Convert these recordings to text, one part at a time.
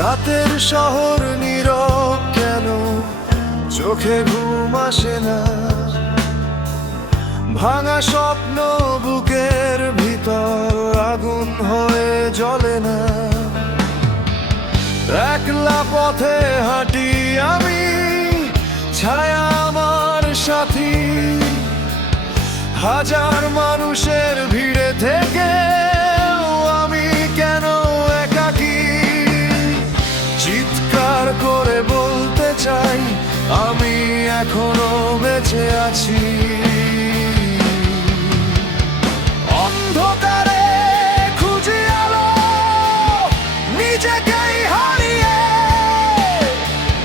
রাতের শহর নীরব কেন, চোখে ঘুম আসে না। ভাঙা স্বপ্ন বুকের ভিতর আগুন হয়ে জ্বলে না। একলা পথে হাঁটি আমি, ছায়া আমার সাথী। হাজার মানুষের ভিড়ে থেকে আমি কেন একাকী? চিৎকার করে বলতে চাই আমি এখনো বেঁচে আছি। অন্ধকারে খুঁজি আলো, নিজেকেই হারিয়ে।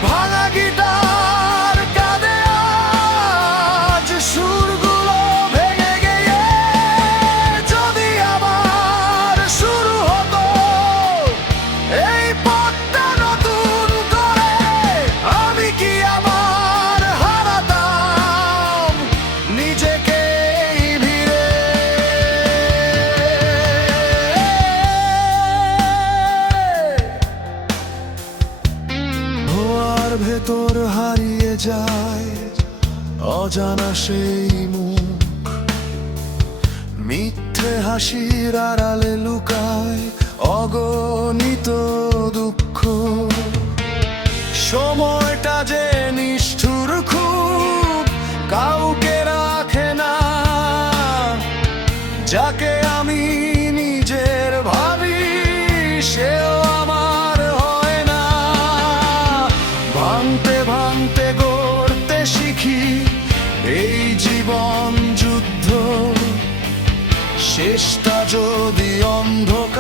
ভাঙা গিটার কাঁদে আজ, সুরগুলো ভেঙে গিয়ে। যদি আবার শুরু হতো এই পথটা নতুন করে, আমি কি আবার হারাতাম নিজেকে এই ভিড়ে? ধোঁয়ার ভেতর হারিয়ে যায় অজানা সেই মুখ, মিথ্যে হাসির আড়ালে লুকায় অগণিত দুঃখ। সময়টা যে নিষ্ঠুর খুব, কাউকে রাখে না। যাকে আমি নিজের ভাবি সেও আমার হয় না। ভাঙতে ভাঙতে গড়তে শিখি এই জীবন যুদ্ধ, শেষটা যদি অন্ধকার